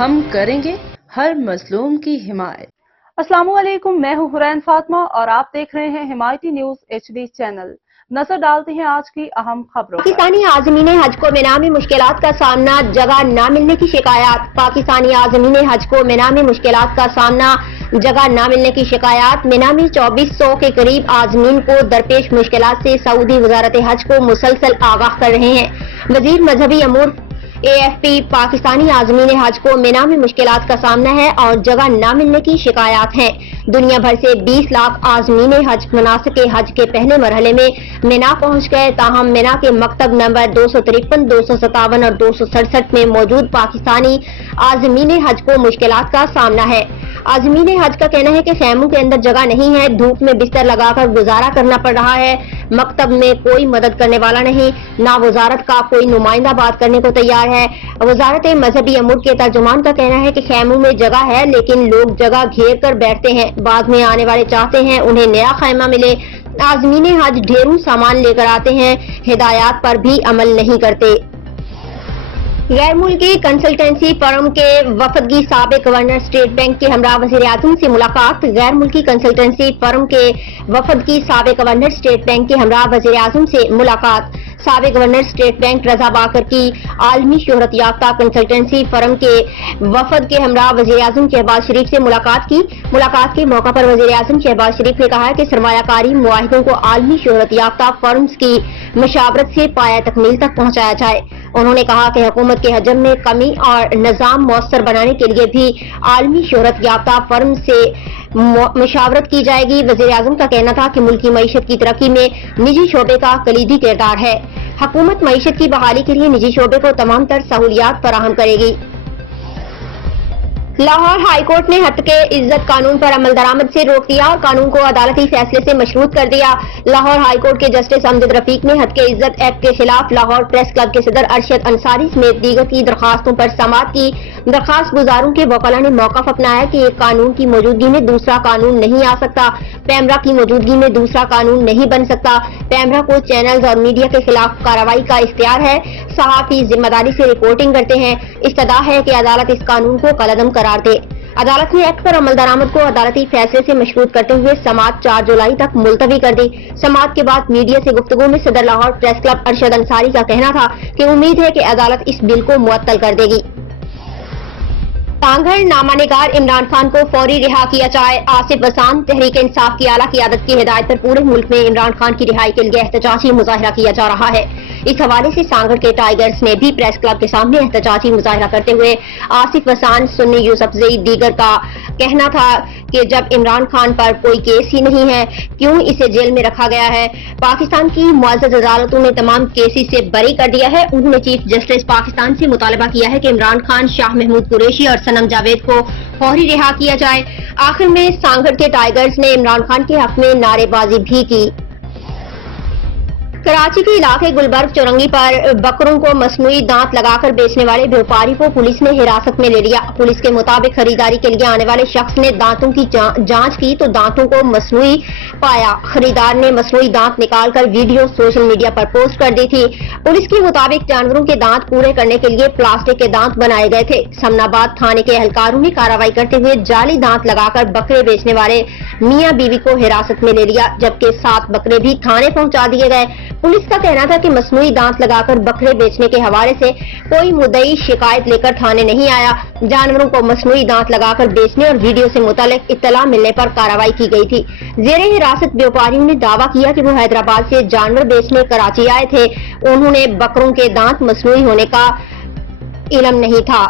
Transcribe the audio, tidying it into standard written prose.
ہم کریں گے ہر مظلوم کی حمایت۔ السلام علیکم، میں ہوں حرین فاطمہ اور آپ دیکھ رہے ہیں حمایتی نیوز HD چینل۔ نظر ڈالتے ہیں آج کی اہم خبروں پر۔ پاکستانی عازمین حج کو مینا میں مشکلات کا سامنا، جگہ نہ ملنے کی شکایات۔ پاکستانی عازمین حج کو مینا میں مشکلات کا سامنا، جگہ نہ ملنے کی شکایات۔ مینا میں 2400 کے قریب عازمین کو درپیش مشکلات سے سعودی وزارت حج کو مسلسل آگاہ کر رہے ہیں۔ وزیر مذہبی امور AFP پاکستانی عازمین حج کو مینا میں مشکلات کا سامنا ہے اور جگہ نہ ملنے کی شکایات ہیں۔ دنیا بھر سے 20 لاکھ عازمین حج مناسک حج کے پہلے مرحلے میں مینا پہنچ گئے، تاہم مینا کے مکتب نمبر 253، 257 اور 267 میں موجود پاکستانی عازمین حج کو مشکلات کا سامنا ہے۔ عازمین حج کا کہنا ہے کہ خیموں کے اندر جگہ نہیں ہے، دھوپ میں بستر لگا کر گزارا کرنا پڑ رہا ہے، مکتب میں کوئی مدد کرنے والا نہیں، نہ وزارت کا کوئی نمائندہ بات کرنے کو تیار ہے۔ وزارت مذہبی امور کے ترجمان کا کہنا ہے کہ خیموں میں جگہ ہے لیکن لوگ جگہ گھیر کر بیٹھتے ہیں، بعد میں آنے والے چاہتے ہیں انہیں نیا خیمہ ملے۔ عازمین حج ڈھیروں سامان لے کر آتے ہیں، ہدایات پر بھی عمل نہیں کرتے۔ غیر ملکی کنسلٹنسی فرم کے وفد کی سابق گورنر اسٹیٹ بینک کے ہمراہ وزیر اعظم سے ملاقات۔ غیر ملکی کنسلٹنسی فرم کے وفد کی سابق گورنر اسٹیٹ بینک کے ہمراہ وزیر اعظم سے ملاقات۔ سابق گورنر اسٹیٹ بینک رضا باکر کی عالمی شہرت یافتہ کنسلٹنسی فرم کے وفد کے ہمراہ وزیر اعظم شہباز شریف سے ملاقات کی۔ ملاقات کے موقع پر وزیر اعظم شہباز شریف نے کہا کہ سرمایہ کاری معاہدوں کو عالمی شہرت یافتہ فرمز کی مشاورت سے پایہ تکمیل تک پہنچایا جائے۔ انہوں نے کہا کہ حکومت کے حجم میں کمی اور نظام مؤثر بنانے کے لیے بھی عالمی شہرت یافتہ فرم سے مشاورت کی جائے گی۔ وزیر اعظم کا کہنا تھا کہ ملکی معیشت کی ترقی میں نجی شعبے کا کلیدی کردار ہے۔ حکومت معیشت کی بحالی کے لیے نجی شعبے کو تمام تر سہولیات فراہم کرے گی۔ لاہور ہائی کورٹ نے ہتک عزت قانون پر عمل درآمد سے روک دیا اور قانون کو عدالتی فیصلے سے مشروط کر دیا۔ لاہور ہائی کورٹ کے جسٹس امجد رفیق نے ہتک عزت ایکٹ کے خلاف لاہور پریس کلب کے صدر ارشد انصاری سمیت دیگر کی درخواستوں پر سماعت کی۔ درخواست گزاروں کے وکلاء نے موقف اپنایا کہ ایک قانون کی موجودگی میں دوسرا قانون نہیں آ سکتا، پیمرا کی موجودگی میں دوسرا قانون نہیں بن سکتا۔ پیمرا کو چینلز اور میڈیا کے خلاف کارروائی کا اختیار ہے، صحافی ذمہ داری سے رپورٹنگ کرتے ہیں، استدعا ہے کہ عدالت اس قانون کو کالعدم قرار دے۔ عدالت نے ایکٹ پر عمل درآمد کو عدالتی فیصلے سے مشروط کرتے ہوئے سماعت 4 جولائی تک ملتوی کر دی۔ سماعت کے بعد میڈیا سے گفتگو میں صدر لاہور پریس کلب ارشد انصاری کا کہنا تھا کہ امید ہے کہ عدالت اس بل کو معطل کر دے گی۔ کانگھڑ نامہ نگار عمران خان کو فوری رہا کیا جائے۔ آصف وسان تحریک انصاف کی اعلیٰ قیادت کی ہدایت پر پورے ملک میں عمران خان کی رہائی کے لیے احتجاجی مظاہرہ کیا جا رہا ہے۔ اس حوالے سے سانگڑ کے ٹائیگرز نے بھی پریس کلب کے سامنے احتجاجی مظاہرہ کرتے ہوئے آصف وسان، سنی یوسفزئی دیگر کا کہنا تھا کہ جب عمران خان پر کوئی کیس ہی نہیں ہے، کیوں اسے جیل میں رکھا گیا ہے؟ پاکستان کی معزز عدالتوں نے تمام کیسز سے بری کر دیا ہے۔ انہوں نے چیف جسٹس پاکستان سے مطالبہ کیا ہے کہ عمران خان، شاہ محمود قریشی اور صنم جاوید کو فوری رہا کیا جائے۔ آخر میں سانگڑ کے ٹائیگرز نے عمران خان کے حق میں نعرے بازی بھی کی۔ کراچی کے علاقے گلبرگ چورنگی پر بکروں کو مصنوعی دانت لگا کر بیچنے والے بیوپاری کو پولیس نے حراست میں لے لیا۔ پولیس کے مطابق خریداری کے لیے آنے والے شخص نے دانتوں کی جانچ کی تو دانتوں کو مصنوعی پایا۔ خریدار نے مصنوعی دانت نکال کر ویڈیو سوشل میڈیا پر پوسٹ کر دی تھی۔ پولیس کے مطابق جانوروں کے دانت پورے کرنے کے لیے پلاسٹک کے دانت بنائے گئے تھے۔ سمن آباد تھانے کے اہلکاروں نے کارروائی کرتے ہوئے جعلی دانت لگا کر بکرے بیچنے والے میاں بیوی کو حراست میں لے لیا، جبکہ 7 بکرے بھی تھانے پہنچا دیے گئے۔ پولیس کا کہنا تھا کہ مصنوعی دانت لگا کر بکرے بیچنے کے حوالے سے کوئی مدعی شکایت لے کر تھانے نہیں آیا۔ جانوروں کو مصنوعی دانت لگا کر بیچنے اور ویڈیو سے متعلق اطلاع ملنے پر کارروائی کی گئی تھی۔ زیر حراست بیوپاریوں نے دعویٰ کیا کہ وہ حیدرآباد سے جانور بیچنے کراچی آئے تھے، انہوں نے بکروں کے دانت مصنوعی ہونے کا علم نہیں تھا۔